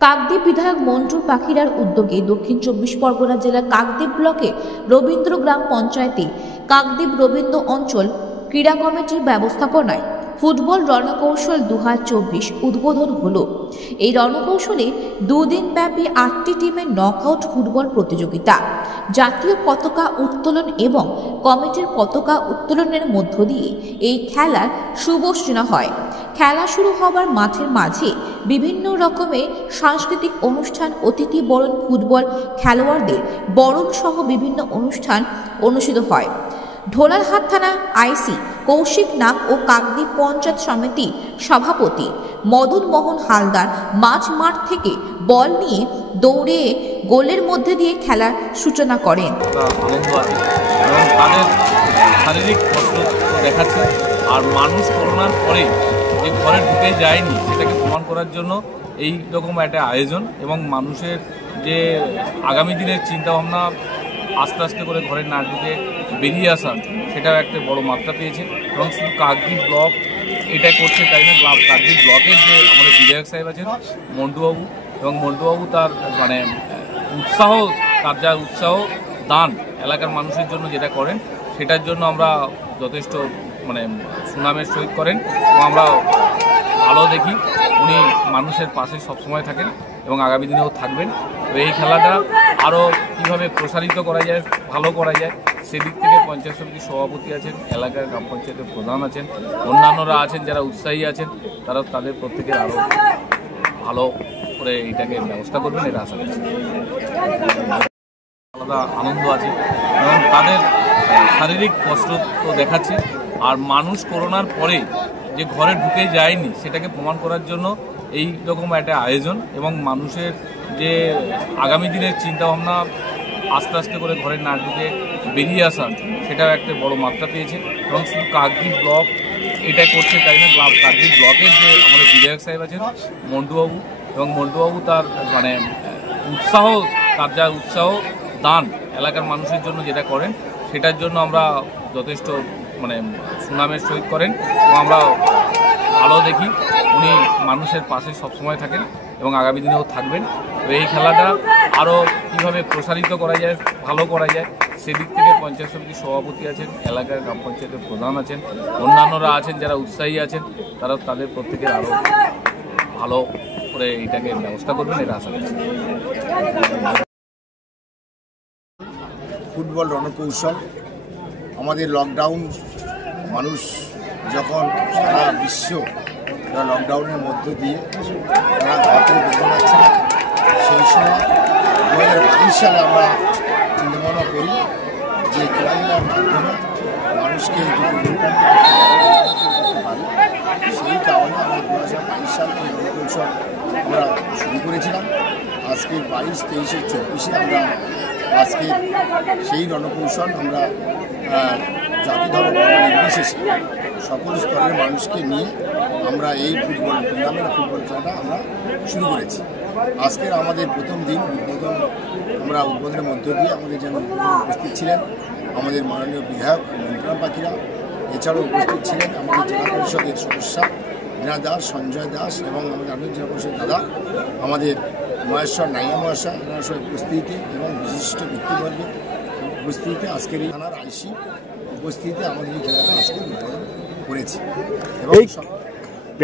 কাকদ্বীপ বিধায়ক মন্টু পাখিরার উদ্যোগে দক্ষিণ ২৪ পরগনা জেলার কাকদ্বীপ ব্লকে রবীন্দ্র গ্রাম পঞ্চায়েতে কাকদ্বীপ রবীন্দ্র অঞ্চল ক্রীড়া কমিটির ব্যবস্থাপনায় ফুটবল রণকৌশল ২০২৪ উদ্বোধন হলো। এই রণকৌশলে দুদিন ব্যাপী ৮টি টিমের নকআউট ফুটবল প্রতিযোগিতা, জাতীয় পতাকা উত্তোলন এবং কমিটির পতাকা উত্তোলনের মধ্য দিয়ে এই খেলার শুভ সূচনা হয়। খেলা শুরু হবার মাঠের মাঝে বিভিন্ন রকমের সাংস্কৃতিক অনুষ্ঠান, অতিথি বরণ, ফুটবল খেলোয়াড়দের বরণ সহ বিভিন্ন অনুষ্ঠান অনুষ্ঠিত হয়। ঢোলারহাট থানা আইসি কৌশিক নাগ ও কাকদ্বীপ পঞ্চায়েত সমিতি সভাপতি মদন মোহন হালদার মাঠ থেকে বল নিয়ে দৌড়ে গোলের মধ্যে দিয়ে খেলার সূচনা করেন। শারীরিক কষ্ট দেখাচ্ছে, আর মানুষ করোনার পরে যে ঘরে ঢুকে যায়নি সেটাকে প্রমাণ করার জন্য এই রকম একটা আয়োজন, এবং মানুষের যে আগামী দিনের চিন্তাভাবনা আস্তে আস্তে করে ঘরে না ঢুকে বেরিয়ে আসা, সেটাও একটা বড় মাত্রা পেয়েছে। এবং শুধু কাকদ্বীপ ব্লক এটা করছে তাই না, কাকদ্বীপ ব্লকের যে আমাদের বিধায়ক সাহেব আছেন মন্টুবাবু, এবং মন্টুবাবু তার তার যা উৎসাহ দান এলাকার মানুষের জন্য যেটা করেন, সেটার জন্য আমরা যথেষ্ট সুনামের সহিত করেন, এবং আমরা ভালো দেখি উনি মানুষের পাশে সবসময় থাকেন এবং আগামী দিনেও থাকবেন। তো এই খেলাটা আরও কীভাবে প্রসারিত করা যায়, ভালো করা যায়, সেদিক থেকে পঞ্চায়েত সমিতির সভাপতি আছেন, এলাকার গ্রাম পঞ্চায়েতের প্রধান আছেন, অন্যান্যরা আছেন যারা উৎসাহী আছেন, তাদের প্রত্যেকের আরও ভালো করে এইটাকে ব্যবস্থা করবেন, এটা আশা করছি। আলাদা আনন্দ আছে, এবং তাদের শারীরিক কষ্ট তো দেখাচ্ছে, আর মানুষ করোনার পরে যে ঘরে ঢুকে যায়নি সেটাকে প্রমাণ করার জন্য এই রকম একটা আয়োজন, এবং মানুষের যে আগামী দিনের চিন্তাভাবনা আস্তে আস্তে করে ঘরে না ঢুকে বেরিয়ে আসা, সেটাও একটা বড় মাত্রা পেয়েছে। এবং শুধু কাকদ্বীপ ব্লক এটা করছে তাই না, কাকদ্বীপ ব্লকের যে আমাদের বিধায়ক সাহেব আছেন মন্টুবাবু, এবং মন্টুবাবু তার তার যা উৎসাহ দান এলাকার মানুষের জন্য যেটা করেন, সেটার জন্য আমরা যথেষ্ট সুনামের সহিত করেন, এবং আমরা ভালো দেখি উনি মানুষের পাশে সবসময় থাকেন এবং আগামী দিনেও থাকবেন। তো এই খেলাটা আরও কীভাবে প্রসারিত করা যায়, ভালো করা যায়, সেদিক থেকে পঞ্চায়েত সমিতির সভাপতি আছেন, এলাকার গ্রাম পঞ্চায়েতের প্রধান আছেন, অন্যান্যরা আছেন যারা উৎসাহী আছেন, তাদের প্রত্যেকের আরও ভালো করে এইটাকে ব্যবস্থা করবেন, এটা আশা করছি। ফুটবল রণকৌশল আমাদের লকডাউন, মানুষ যখন সারা বিশ্ব লকডাউনের মধ্য দিয়ে তারা ঘর থেকে বেরোতে পারছে না, সেই সময় 2022 সালে আমরা চিন্তাভাবনা করি যে খেলাধুলার মাধ্যমে মানুষকে যদি করতে পারি, সেই কারণে আমরা 2022 সালে এই রণকৌশল আমরা শুরু করেছিলাম। আজকে 22, 23, 24 আমরা আজকে সেই রণকৌশল আমরা জাতি ধর্ম নির্বিশেষে সকল স্তরের মানুষকে নিয়ে আমরা এই ফুটবল টুর্নামেন্ট, ফুটবল খেলাটা আমরা শুরু করেছি। আজকের আমাদের প্রথম দিন উদ্বোধনের মধ্য দিয়ে আমাদের যেন উপস্থিত ছিলেন আমাদের মাননীয় বিধায়ক মন্টু পাখিরা, এছাড়াও উপস্থিত ছিলেন আমাদের জেলা পরিষদের সদস্য মীনা দাস, সঞ্জয় দাস, এবং আমাদের আনন্দ জেলা পরিষদের দাদা আমাদের মহেশ্বর নাইয়া মহাশয়, এনার সঙ্গে উপস্থিতি এবং বিশিষ্ট ব্যক্তিবর্গের উপস্থিতিতে আজকের এই থানার আইসি উপস্থিতিতে আমাদের এই খেলাটা আজকে উদ্বোধন করেছি। এবং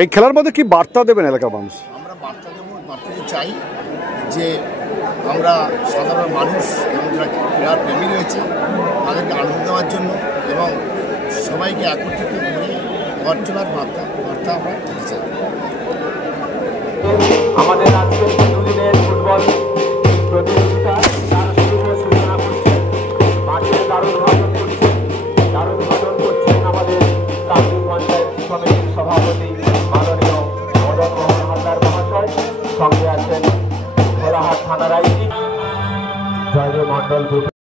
এই খেলার মধ্যে কি বার্তা দেবেন এলাকার মানুষ? আমরা বার্তা চাই যে আমরা সাধারণ মানুষ এবং যারা ক্রীড়ার প্রেমী রয়েছে তাদেরকে আনন্দ দেওয়ার জন্য এবং সবাইকে একত্রিত করে ঘর চলার বার্তা আমরা দিতে চাই। আমাদের আজকের দুদিনের ফুটবল প্রতিযোগিতা সূচনা করছেন, মাঠের দারুণ উদ্বোধন করছেন আমাদের কাকদ্বীপ পঞ্চায়েত সমিতির সভাপতি মাননীয় মদন মোহন হালদার মহাশয়, সঙ্গে আছেন ঢোলারহাট থানার আইসি জয়দেব মণ্ডল।